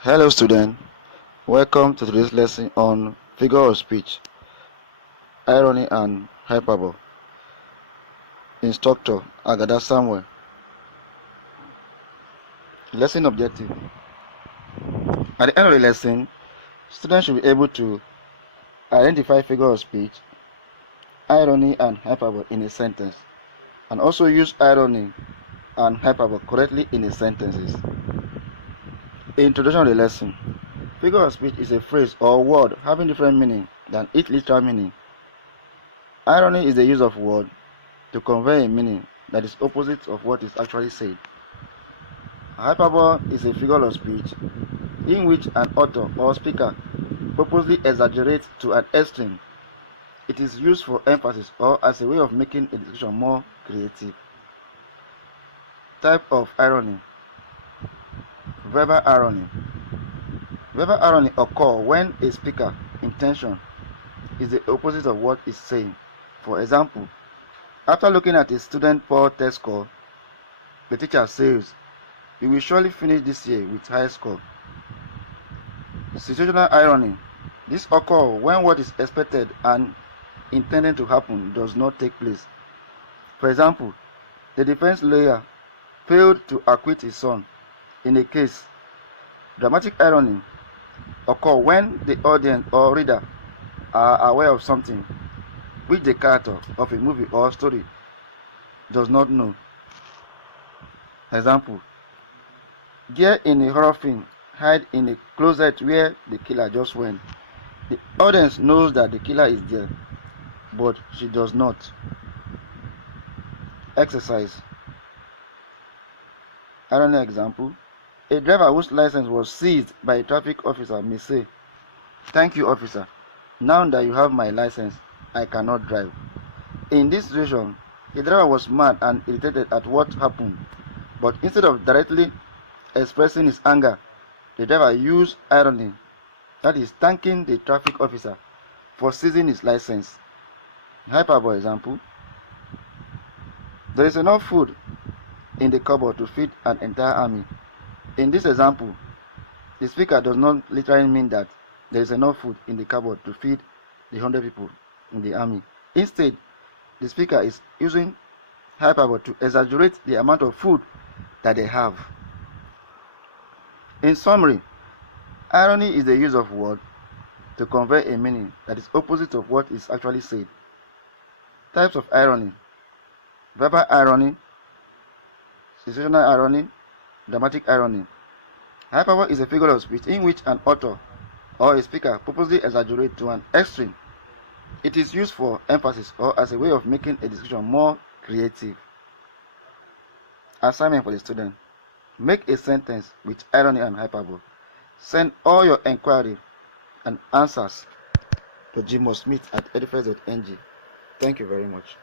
Hello student, welcome to today's lesson on figure of speech, irony and hyperbole. Instructor Agada Samuel. Lesson objective. At the end of the lesson, students should be able to identify figure of speech, irony and hyperbole in a sentence, and also use irony and hyperbole correctly in the sentences. Introduction of the lesson. Figure of speech is a phrase or word having different meaning than its literal meaning. Irony is the use of word to convey a meaning that is opposite of what is actually said. Hyperbole is a figure of speech in which an author or speaker purposely exaggerates to an extreme. It is used for emphasis or as a way of making a description more creative. Type of irony. Verbal irony. Verbal irony occurs when a speaker's intention is the opposite of what is saying. For example, after looking at a student's poor test score, the teacher says, "You will surely finish this year with high score." Situational irony. This occurs when what is expected and intended to happen does not take place. For example, the defense lawyer failed to acquit his son in a case. Dramatic irony occurs when the audience or reader are aware of something which the character of a movie or story does not know. Example, girl in a horror film hide in a closet where the killer just went. The audience knows that the killer is there, but she does not. Exercise. Irony example. A driver whose license was seized by a traffic officer may say, "Thank you, officer. Now that you have my license, I cannot drive." In this situation, the driver was mad and irritated at what happened, but instead of directly expressing his anger, the driver used irony, that is, thanking the traffic officer for seizing his license. Hyperbole example. There is enough food in the cupboard to feed an entire army. In this example, the speaker does not literally mean that there is enough food in the cupboard to feed the 100 people in the army. Instead, the speaker is using hyperbole to exaggerate the amount of food that they have. In summary, irony is the use of words to convey a meaning that is opposite of what is actually said. Types of irony. Verbal irony, situational irony, dramatic irony. Hyperbole is a figure of speech in which an author or a speaker purposely exaggerates to an extreme. It is used for emphasis or as a way of making a description more creative. Assignment for the student. Make a sentence with irony and hyperbole. Send all your inquiries and answers to gmosmith@edufest.ng. Thank you very much.